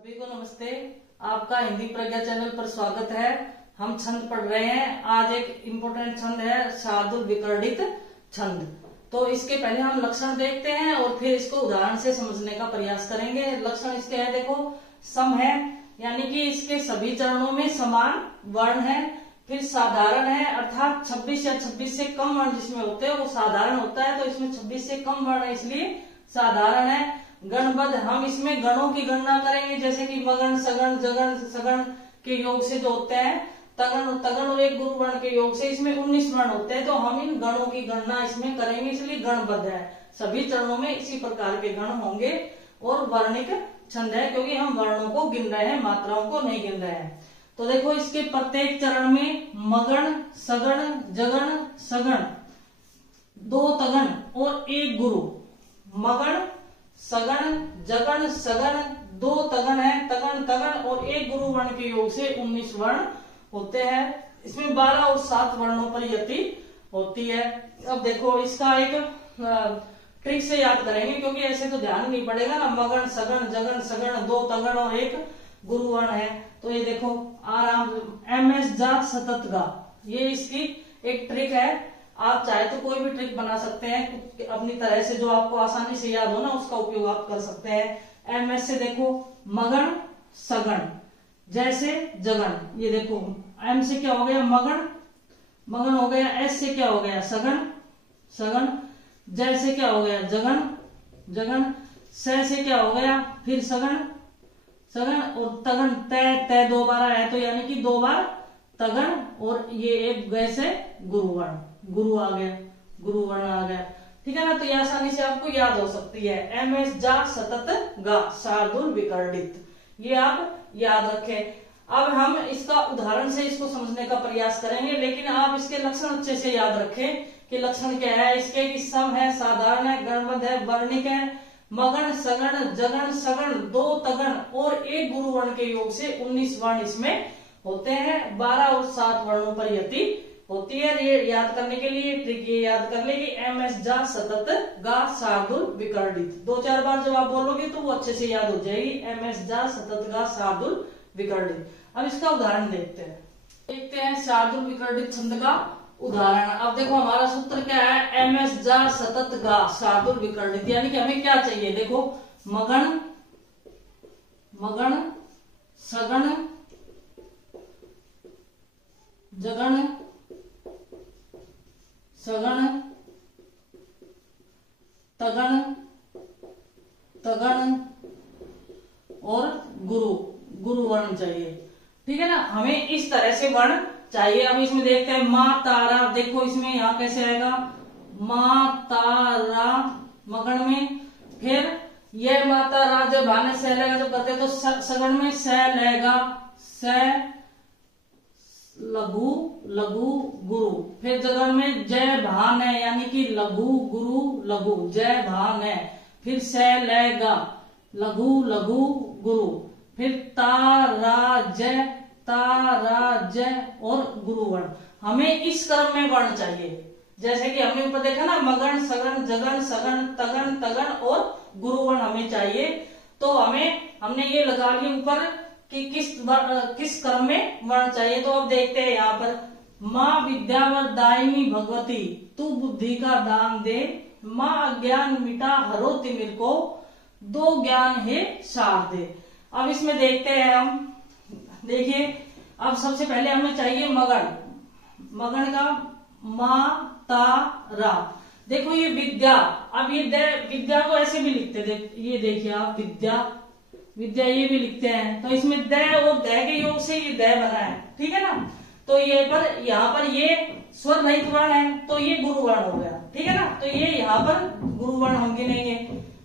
सभी को नमस्ते। आपका हिंदी प्रज्ञा चैनल पर स्वागत है। हम छंद पढ़ रहे हैं। आज एक इम्पोर्टेंट छंद है शार्दूल विकर्णित छंद। तो इसके पहले हम लक्षण देखते हैं और फिर इसको उदाहरण से समझने का प्रयास करेंगे। लक्षण इसके है, देखो सम है, यानी कि इसके सभी चरणों में समान वर्ण है। फिर साधारण है, अर्थात 26 या 26 से कम वर्ण जिसमें होते हैं वो साधारण होता है, तो इसमें 26 से कम वर्ण है इसलिए साधारण है। गणबद्ध, हम इसमें गणों की गणना करेंगे, जैसे कि मगण, सगण, जगण, सगण के योग से जो होते हैं, तगण, तगण और एक गुरु वर्ण के योग से इसमें 19 वर्ण होते हैं, तो हम इन गणों की गणना इसमें करेंगे, इसलिए गणबद्ध है। सभी चरणों में इसी प्रकार के गण होंगे और वर्णिक छंद है क्योंकि हम वर्णों को गिन रहे हैं, मात्राओं को नहीं गिन रहे हैं। तो देखो इसके प्रत्येक चरण में मगण, सगण, जगण, सगण, 2 तगण और 1 गुरु। मगण, सगण, जगण, सगण, 2 तगण है, तगण, तगण और 1 गुरु वर्ण के योग से 19 वर्ण होते हैं। इसमें 12 और 7 वर्णों पर यति होती है। अब देखो इसका एक ट्रिक से याद करेंगे क्योंकि ऐसे तो ध्यान नहीं पड़ेगा ना। मगण, सगण, जगण, सगण, 2 तगण और 1 गुरु वर्ण है। तो ये देखो आराम एम एस जा सतत गा, ये इसकी एक ट्रिक है। आप चाहे तो कोई भी ट्रिक बना सकते हैं अपनी तरह से, जो आपको आसानी से याद हो ना उसका उपयोग आप कर सकते हैं। एम एस से देखो मगण, सगण, जैसे जगण, ये देखो एम से क्या हो गया मगण, मगण हो गया। एस से क्या हो गया सगण, सगण, जैसे क्या हो गया जगण, जगण, से क्या हो गया फिर सगण, सगण और तगण, तय, तय 2 बार आया तो यानी कि 2 बार तगण और ये एक वैसे गुरु वर्ण, गुरु आ गया, गुरु वर्ण आ गया। ठीक है ना, तो ये आसानी से आपको याद हो सकती है। एम एस जा सतत गा शार्दूल विकर्णित, ये आप याद रखें। अब हम इसका उदाहरण से इसको समझने का प्रयास करेंगे, लेकिन आप इसके लक्षण अच्छे से याद रखें कि लक्षण क्या है इसके, कि सम है, साधारण है, गणबद्ध है, वर्णिक है। मगण, सगण, जगण, सगण, 2 तगण और 1 गुरु वर्ण के योग से 19 वर्ण इसमें होते हैं। 12 और 7 वर्णों पर यति होती है। ये याद करने के लिए ट्रिक ये याद कर ले कि एम एस जा सतत गा शार्दूल विकर्णित, 2-4 बार जब आप बोलोगे तो वो अच्छे से याद हो जाएगी। एम एस जा सतत गा शार्दूल विकर्णित। अब इसका उदाहरण देखते हैं शार्दूल विकर्णित छंद का उदाहरण। अब देखो हमारा सूत्र क्या है, एम एस जा सतत गा शार्दूल विकर्णित, यानी कि हमें क्या चाहिए, देखो मगण, मगण, सगण, जगण, सगण, तगण, तगण और गुरु, गुरु वर्ण चाहिए। ठीक है ना, हमें इस तरह से वर्ण चाहिए। अब इसमें देखते हैं मा तारा, देखो इसमें यहां कैसे आएगा मा तारा मगण में, फिर यह माता रा जब आने से लेगा जब करते तो सगण में स लेगा, स लघु, लघु गुरु, फिर जगण में जय भान है, यानी कि लघु गुरु लघु, जय भान है, फिर स लेगा, लघु लघु गुरु, फिर तारा जय, तारा जय और गुरु वर्ण। हमें इस क्रम में वर्ण चाहिए, जैसे कि हमने ऊपर देखा ना मगण, सगण, जगण, सगण, तगण, तगण और गुरु वर्ण हमें चाहिए। तो हमने ये लगा लिया ऊपर कि किस क्रम में वर्ण चाहिए। तो अब देखते हैं यहाँ पर माँ विद्यावरदायिनी भगवती तू बुद्धि का दान दे, माँ अज्ञान मिटा हरो तिमिर को, 2 ज्ञान है शारदे। अब इसमें देखते हैं हम, देखिए अब सबसे पहले हमें चाहिए मगण, मगण का मा ता रा, देखो ये विद्या। अब ये विद्या को ऐसे भी लिखते थे, ये देखिए आप विद्या, विद्या ये भी लिखते हैं। तो इसमें द और द के योग से ये द बना है, ठीक है ना। तो ये पर यहाँ पर ये स्वर रहित वर्ण है तो ये गुरु वर्ण हो गया, ठीक है ना। तो ये यहाँ पर गुरु वर्ण हम गिनेंगे,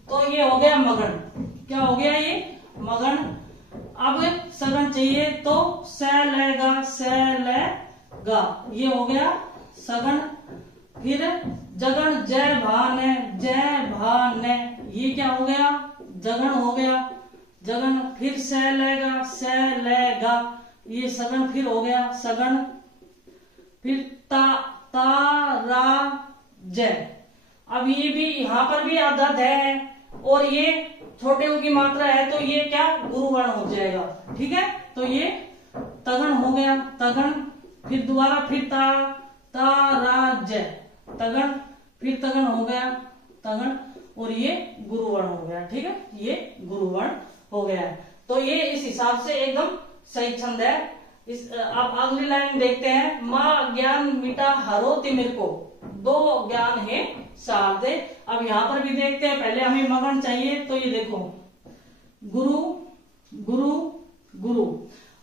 तो ये हो गया मगण, क्या हो गया ये मगण। अब सगण चाहिए तो स लेगा, स लेगा, ये हो गया सगण। फिर जगण जय भान है, जय भान है, ये क्या हो गया जगण हो गया, जगन। फिर स लेगा, स लेगा, ये सगन फिर हो गया सगन। फिर ता रा जय, अब ये भी यहाँ पर भी आधा ध है और ये छोटे उ की मात्रा है तो ये क्या गुरुवर्ण हो जाएगा। ठीक है, तो ये तगण हो गया, तगण। फिर दोबारा फिर ता रा ज, तगण। फिर तगण हो गया, तगण, और ये गुरुवर्ण हो गया। ठीक है, ये गुरुवर्ण हो गया है। तो ये इस हिसाब से एकदम सही छंद है। इस आप अगली लाइन देखते हैं, माँ ज्ञान मिटा हरो तिमिर को, दो ज्ञान है शारदे। अब यहां पर भी देखते हैं, पहले हमें मगन चाहिए, तो ये देखो गुरु गुरु गुरु।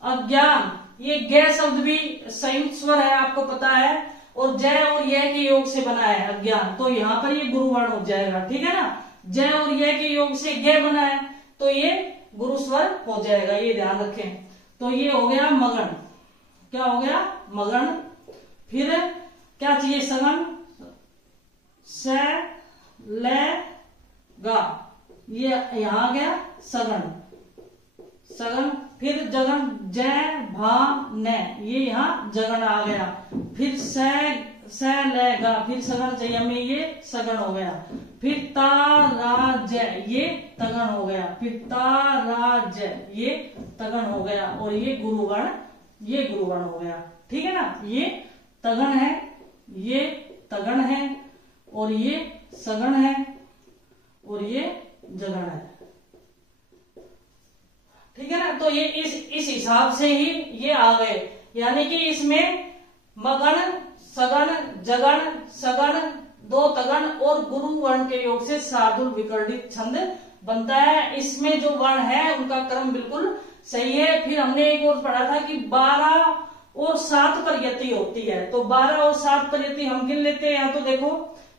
अब ज्ञान, ये ग शब्द भी संयुक्त स्वर है, आपको पता है, और जय और यह के योग से बना है अज्ञान, तो यहाँ पर ये गुरुवर्ण हो जाएगा। ठीक है ना, जय और यह के योग से ग बना है तो ये गुरु स्वर हो जाएगा, ये ध्यान रखें। तो ये हो गया मगन। क्या हो गया? मगन। फिर क्या चाहिए? सगन, स ले गा, ये यहां आ गया सगन, सगन। फिर जगन, जय भा ने, ये यहाँ जगन आ गया। फिर स ले गा, फिर सगन चाहिए हमें, ये सगन हो गया। फिर ता रा ज, ये तगन हो गया। फिर ता रा ज, ये तगन हो गया, और ये गुरुवर्ण, ये गुरुवर्ण हो गया। ठीक है ना, ये तगन है, ये तगन है, और ये सगन है, और ये जगन है। ठीक है ना, तो ये इस हिसाब से ही ये आ गए, यानी कि इसमें मगन, सगन, जगन, सगन, दो तगन और गुरु वर्ण के योग से शार्दूल विकर्णित छंद बनता है। इसमें जो वर्ण है उनका क्रम बिल्कुल सही है। फिर हमने एक और पढ़ा था कि 12 और 7 पर यति होती है, तो 12 और 7 पर यति हम गिन लेते हैं। यहाँ तो देखो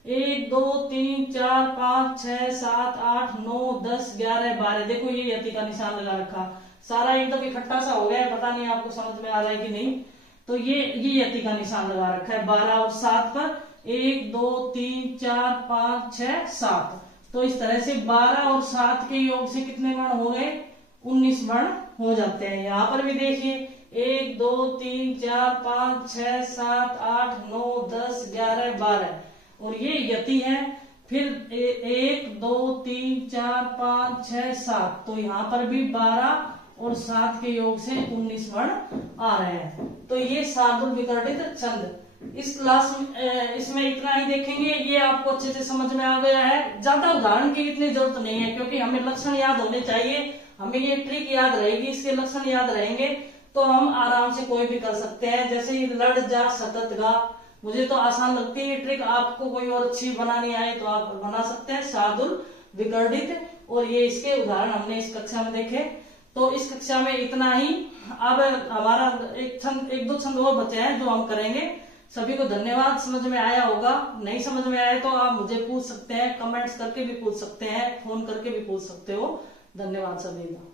1 2 3 4 5 6 7 8 9 10 11 12, देखो ये यति का निशान लगा रखा, सारा एकदम इकट्ठा सा हो गया है, पता नहीं आपको समझ में आ रहा है कि नहीं। तो ये यति का निशान लगा रखा है 12 और 7 पर, 1 2 3 4 5 6 7। तो इस तरह से 12 और 7 के योग से कितने वर्ण हो गए? 19 वर्ण हो जाते हैं। यहाँ पर भी देखिए 1 2 3 4 5 6 7 8 9 10 11 12, और ये यति है। फिर 1 2 3 4 5 6 7, तो यहाँ पर भी 12 और 7 के योग से 19 वर्ण आ रहे हैं। तो ये शार्दूल विकर्णित छंद इस क्लास में इसमें इतना ही देखेंगे। ये आपको अच्छे से समझ में आ गया है। ज्यादा उदाहरण की इतनी जरूरत नहीं है, क्योंकि हमें लक्षण याद होने चाहिए, हमें ये ट्रिक याद रहेगी, इसके लक्षण याद रहेंगे तो हम आराम से कोई भी कर सकते हैं। जैसे लड़ जा सतत गा, मुझे तो आसान लगती है ये ट्रिक, आपको कोई और अच्छी बनानी आए तो आप बना सकते हैं। शार्दूल विकर्णित, और ये इसके उदाहरण हमने इस कक्षा में देखे। तो इस कक्षा में इतना ही। अब हमारा एक दो छंद और बचे हैं जो हम करेंगे। सभी को धन्यवाद। समझ में आया होगा, नहीं समझ में आया तो आप मुझे पूछ सकते हैं, कमेंट्स करके भी पूछ सकते हैं, फोन करके भी पूछ सकते हो। धन्यवाद सभी का।